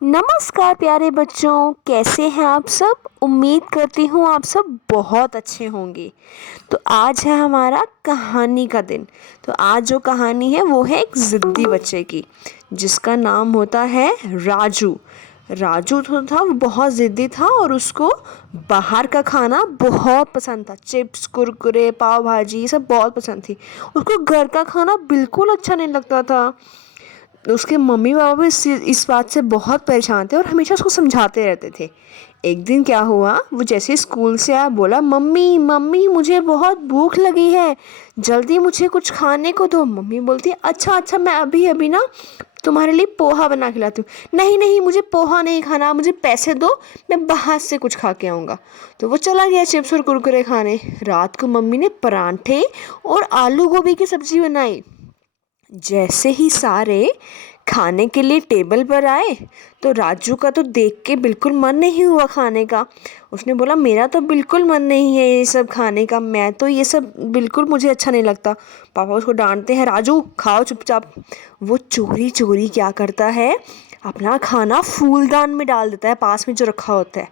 नमस्कार प्यारे बच्चों, कैसे हैं आप सब। उम्मीद करती हूँ आप सब बहुत अच्छे होंगे। तो आज है हमारा कहानी का दिन। तो आज जो कहानी है वो है एक ज़िद्दी बच्चे की, जिसका नाम होता है राजू। राजू तो था, वो बहुत ज़िद्दी था और उसको बाहर का खाना बहुत पसंद था। चिप्स, कुरकुरे, पाव भाजी, ये सब बहुत पसंद थी। उसको घर का खाना बिल्कुल अच्छा नहीं लगता था। उसके मम्मी पापा भी इस बात से बहुत परेशान थे और हमेशा उसको समझाते रहते थे। एक दिन क्या हुआ, वो जैसे स्कूल से आया बोला, मम्मी मम्मी मुझे बहुत भूख लगी है, जल्दी मुझे कुछ खाने को दो। मम्मी बोलती, अच्छा अच्छा, मैं अभी अभी ना तुम्हारे लिए पोहा बना के लाती हूँ। नहीं नहीं, मुझे पोहा नहीं खाना, मुझे पैसे दो, मैं बाहर से कुछ खा के आऊँगा। तो वो चला गया चिप्स और कुरकुरे खाने। रात को मम्मी ने परांठे और आलू गोभी की सब्जी बनाई। जैसे ही सारे खाने के लिए टेबल पर आए तो राजू का तो देख के बिल्कुल मन नहीं हुआ खाने का। उसने बोला, मेरा तो बिल्कुल मन नहीं है ये सब खाने का, मैं तो ये सब बिल्कुल मुझे अच्छा नहीं लगता। पापा उसको डांटते हैं, राजू खाओ चुपचाप। वो चोरी चोरी क्या करता है, अपना खाना फूलदान में डाल देता है पास में जो रखा होता है।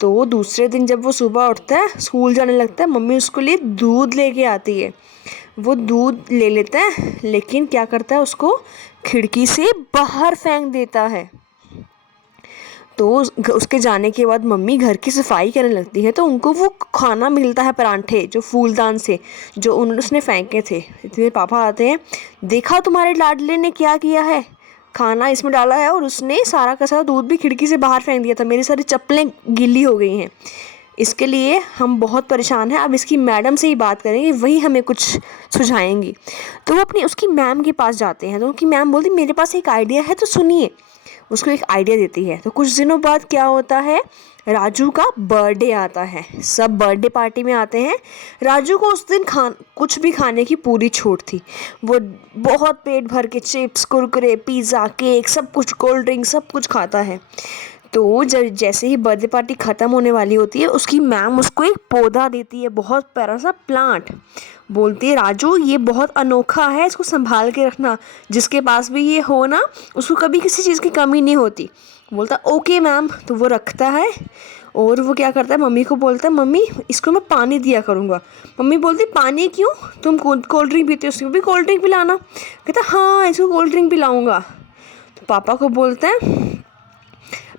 तो दूसरे दिन जब वो सुबह उठता है, स्कूल जाने लगता है, मम्मी उसके लिए दूध लेके आती है। वो दूध ले लेता है, लेकिन क्या करता है, उसको खिड़की से बाहर फेंक देता है। तो उसके जाने के बाद मम्मी घर की सफाई करने लगती है, तो उनको वो खाना मिलता है, परांठे जो फूलदान से जो उसने फेंके थे। इतने पापा आते हैं, देखा तुम्हारे लाडले ने क्या किया है, खाना इसमें डाला है और उसने सारा का सारा दूध भी खिड़की से बाहर फेंक दिया था, मेरी सारी चप्पलें गीली हो गई हैं। इसके लिए हम बहुत परेशान हैं, अब इसकी मैडम से ही बात करेंगे, वही हमें कुछ सुझाएंगी। तो वो अपनी उसकी मैम के पास जाते हैं, तो उनकी मैम बोलती, मेरे पास एक आइडिया है, तो सुनिए। उसको एक आइडिया देती है। तो कुछ दिनों बाद क्या होता है, राजू का बर्थडे आता है। सब बर्थडे पार्टी में आते हैं। राजू को उस दिन कुछ भी खाने की पूरी छूट थी। वो बहुत पेट भर के चिप्स, कुरकुरे, पिज़्ज़ा, केक, सब कुछ, कोल्ड ड्रिंक, सब कुछ खाता है। तो जैसे ही बर्थडे पार्टी ख़त्म होने वाली होती है, उसकी मैम उसको एक पौधा देती है, बहुत प्यारा सा प्लांट। बोलती है, राजू ये बहुत अनोखा है, इसको संभाल के रखना, जिसके पास भी ये हो ना, उसको कभी किसी चीज़ की कमी नहीं होती। बोलता, ओके मैम। तो वो रखता है और वो क्या करता है, मम्मी को बोलता है, मम्मी इसको मैं पानी दिया करूँगा। मम्मी बोलती, पानी क्यों, तुम कोल्ड ड्रिंक पीते हो, उसको भी कोल्ड ड्रिंक पिलाना। कहता, हाँ इसको कोल्ड ड्रिंक पिलाऊँगा। तो पापा को बोलता है,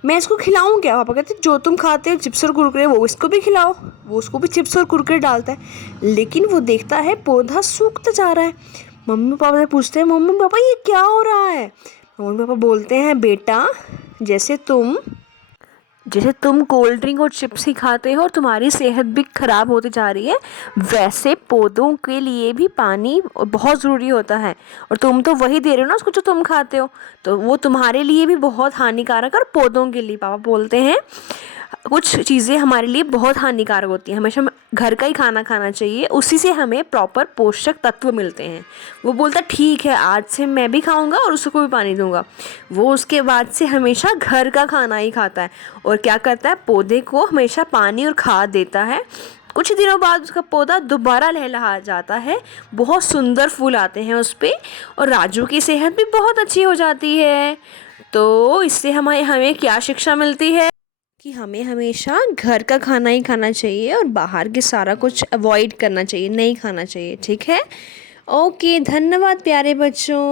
मैं इसको खिलाऊं क्या। पापा कहते, जो तुम खाते हो चिप्स और कुरकुरे, वो इसको भी खिलाओ। वो उसको भी चिप्स और कुरकुरे डालता है, लेकिन वो देखता है पौधा सूखता जा रहा है। मम्मी पापा से पूछते हैं, मम्मी पापा ये क्या हो रहा है। मम्मी पापा बोलते हैं, बेटा जैसे तुम कोल्ड ड्रिंक और चिप्स ही खाते हो और तुम्हारी सेहत भी ख़राब होती जा रही है, वैसे पौधों के लिए भी पानी बहुत ज़रूरी होता है। और तुम तो वही दे रहे हो ना उसको जो तुम खाते हो, तो वो तुम्हारे लिए भी बहुत हानिकारक है और पौधों के लिए। पापा बोलते हैं, कुछ चीज़ें हमारे लिए बहुत हानिकारक होती हैं, हमेशा घर का ही खाना खाना चाहिए, उसी से हमें प्रॉपर पोषक तत्व मिलते हैं। वो बोलता, ठीक है आज से मैं भी खाऊंगा और उसको भी पानी दूंगा। वो उसके बाद से हमेशा घर का खाना ही खाता है और क्या करता है, पौधे को हमेशा पानी और खाद देता है। कुछ दिनों बाद उसका पौधा दोबारा लहलहा जाता है, बहुत सुंदर फूल आते हैं उस पर और राजू की सेहत भी बहुत अच्छी हो जाती है। तो इससे हमें हमें क्या शिक्षा मिलती है कि हमें हमेशा घर का खाना ही खाना चाहिए और बाहर के सारा कुछ अवॉइड करना चाहिए, नहीं खाना चाहिए। ठीक है, ओके, धन्यवाद प्यारे बच्चों।